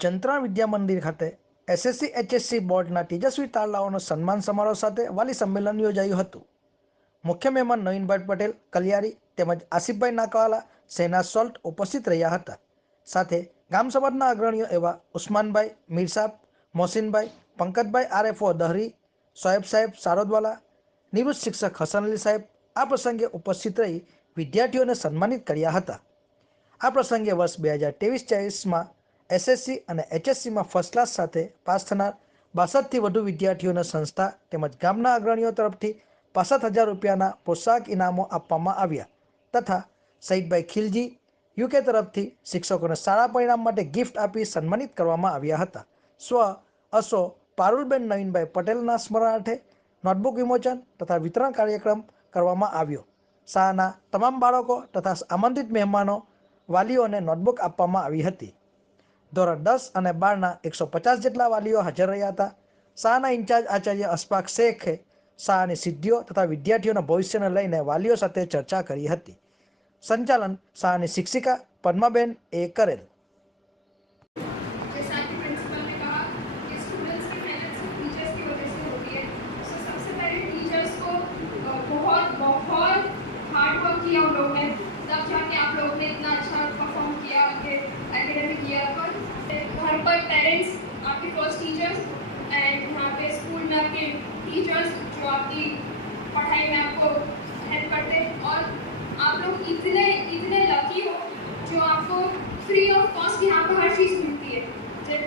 જંત્રણ વિદ્યા મંદિર ખાતે SSC HSC બોર્ડના તેજસ્વી તારલાઓનો સન્માન સમારોહ સાથે વાલી સંમેલન યોજાયું હતું. મુખ્ય મહેમાન નવીનભાઈ પટેલ, કલિયારી તેમજ આસિફભાઈ નાકવાલા સેના સોલ્ટ ઉપસ્થિત રહ્યા હતા. સાથે ગામ સમાજના અગ્રણીઓ એવા ઉસ્માનભાઈ મીરસાબ મોહસિનભાઈ, પંકજભાઈ, આરએફઓ દહરી, સોએબ સાહેબ, સારોદવાલા, નિવૃત્ત શિક્ષક હસન અલી સાહેબ આ પ્રસંગે ઉપસ્થિત રહી વિદ્યાર્થીઓને સન્માનિત કર્યા હતા. આ પ્રસંગે વર્ષ બે હજાર ત્રેવીસ ચોવીસમાં એસએસસી અને એચએસસીમાં ફર્સ્ટ ક્લાસ સાથે પાસ થનાર બાસઠથી વધુ વિદ્યાર્થીઓને સંસ્થા તેમજ ગામના અગ્રણીઓ તરફથી પાસઠ હજાર રૂપિયાના પ્રોત્સાહક ઇનામો આપવામાં આવ્યા તથા સઈદભાઈ ખિલજી યુકે તરફથી શિક્ષકોને સારા પરિણામ માટે ગિફ્ટ આપી સન્માનિત કરવામાં આવ્યા હતા. સ્વ, અસો, પારુલબેન નવીનભાઈ પટેલના સ્મરણાર્થે નોટબુક વિમોચન તથા વિતરણ કાર્યક્રમ કરવામાં આવ્યો. શાળાના તમામ બાળકો તથા આમંત્રિત મહેમાનો વાલીઓને નોટબુક આપવામાં આવી હતી. ધોરણ દસ અને બારના એકસો પચાસ જેટલા વાલીઓ હાજર રહ્યા હતા. શાહના ઇન્ચાર્જ આચાર્ય અશફાક શેખે શાહની સિદ્ધિઓ તથા વિદ્યાર્થીઓના ભવિષ્યને લઈને વાલીઓ સાથે ચર્ચા કરી હતી. સંચાલન શાહની શિક્ષિકા પદ્માબેન એ કરેલ. घर पर पेरेंट्स आपके फ़र्स्ट टीचर्स एंड यहाँ पे स्कूल में आपके टीचर्स जो आपकी पढ़ाई में आपको हेल्प करते हैं। और आप लोग इतने इतने लकी हो, जो आपको फ्री ऑफ़ कॉस्ट यहाँ पर हर चीज़ मिलती है।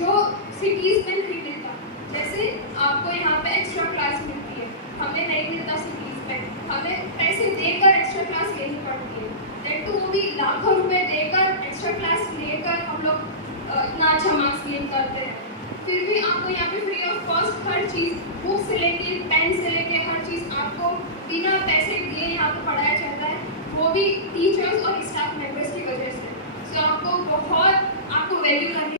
जो सिटीज़ में नहीं मिलता, जैसे आपको यहाँ पे एक्स्ट्रा क्लास मिलती है। हमें नहीं मिलता सिटीज़ में। हमें पैसे देकर एक्स्ट्रा क्लास लेनी पड़ती है। दैट तो वो भी लाखों रुपए देकर एक्स्ट्रा क्लास लेकर हम लोग अ, इतना अच्छा मार्क्स गेन करते हैं। फिर भी आपको यहाँ पे फ्री ऑफ़ कॉस्ट हर चीज़ बुक से लेके पेन से लेके हर चीज़ आपको बिना पैसे दिए यहाँ पे पढ़ाया जाता है। वो भी टीचर्स और स्टाफ मेंबर्स की वजह से। सो आपको बहुत, आपको वैल्यू करनी